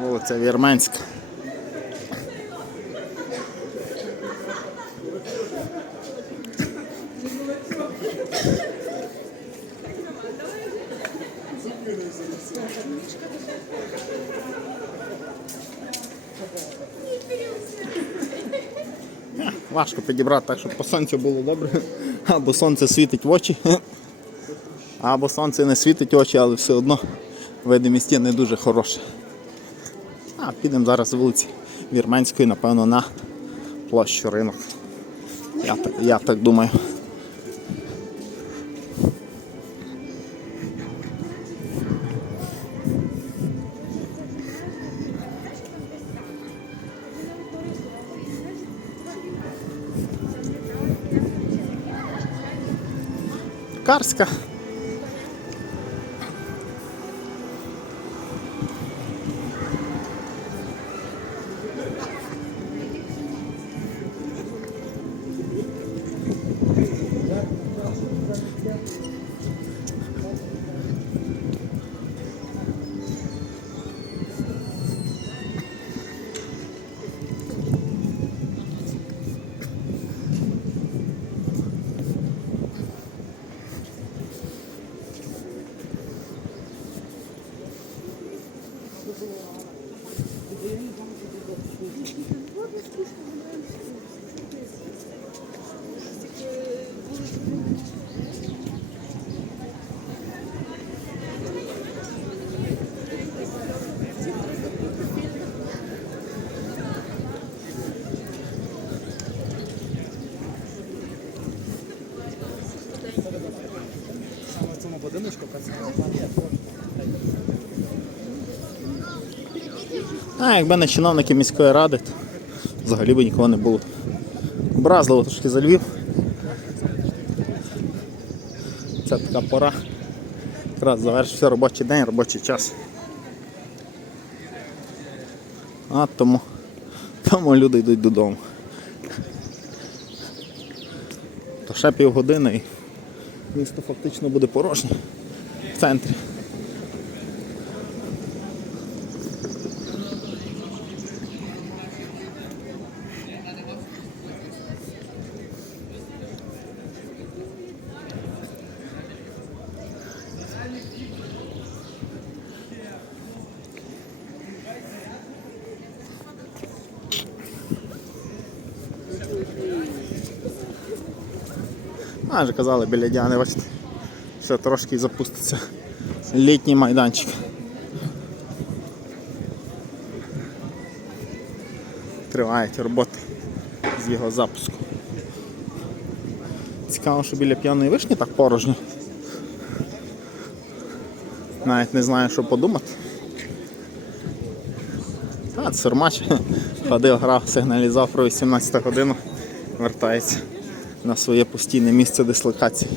Вулиця Вірменська. Важко підібрати так, щоб по сонцю було добре. Або сонце світить в очі, або сонце не світить очі, але все одно видимість не дуже хороша. А підемо зараз вулиці Вірменської, напевно, на площу ринок. Я я так думаю. Карська. А якби не чиновники міської ради, то взагалі би нікого не було. Образливо трошки за Львів. Це така пора. Якраз завершився робочий день, робочий час. А тому, тому люди йдуть додому. То ще півгодини і місто фактично буде порожнє в центрі. А, вже казали біля Діани, бачите, що трошки запуститься літній майданчик. Тривають роботи з його запуску. Цікаво, що біля п'яної вишні так порожньо. Навіть не знаю, що подумати. А, Цермач ходив, грав, сигналізував про 18 годину, вертається на своє постійне місце дислокації.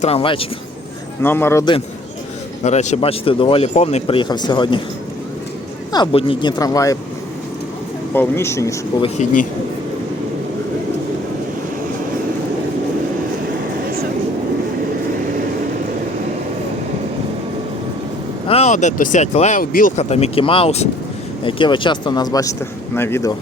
Трамвайчик номер один. До речі, бачите, доволі повний приїхав сьогодні. А в будні дні трамваї повніші, ніж по вихідні. Де то сядь Лев, Білка та Мікі Маус, які ви часто нас бачите на відео.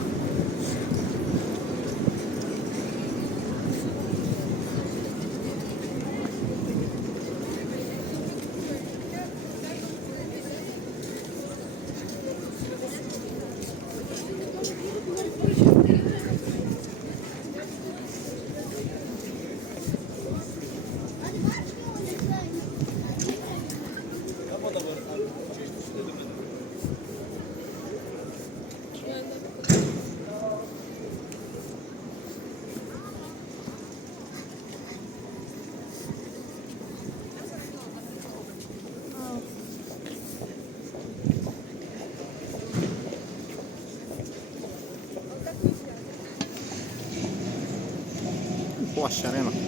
Площа ринок.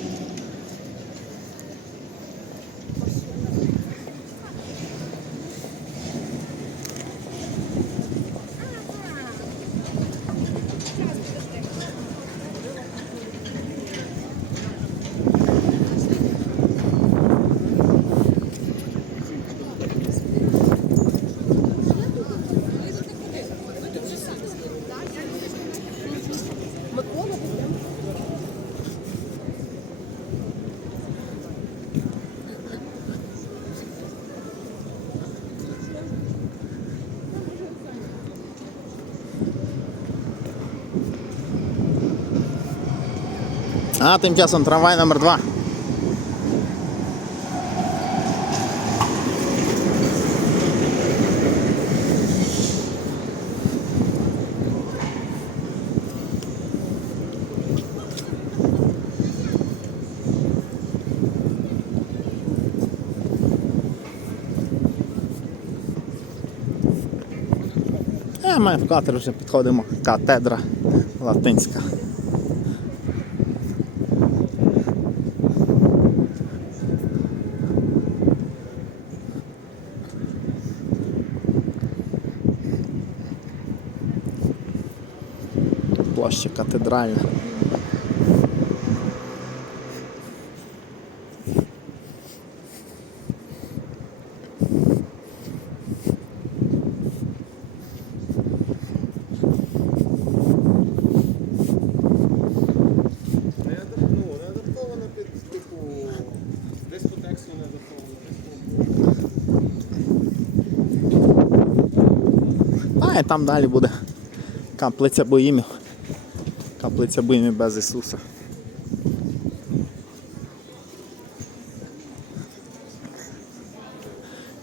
А тим часом трамвай номер 2 А ми в катер вже підходимо. Катедра латинська. Площа катедральна. Не адап- ну, не адаптовано під типу. Десь по тексту не адаптовано. А і там далі буде каплиця боїмів. Каплиця боїмів без Ісуса.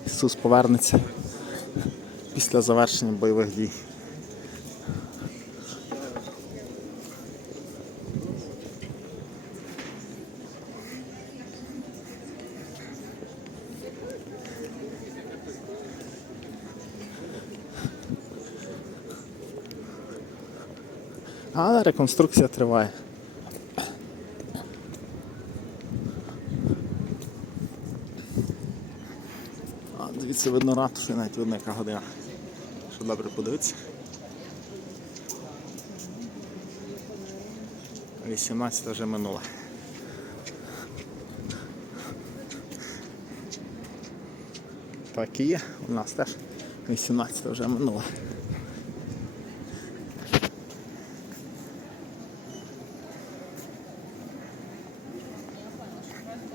Ісус повернеться після завершення бойових дій. Але реконструкція триває. А, дивіться, видно ратушу, навіть видно, яка година. Що добре подивитися. 18 вже минуло. Так і є, у нас теж 18 вже минуло.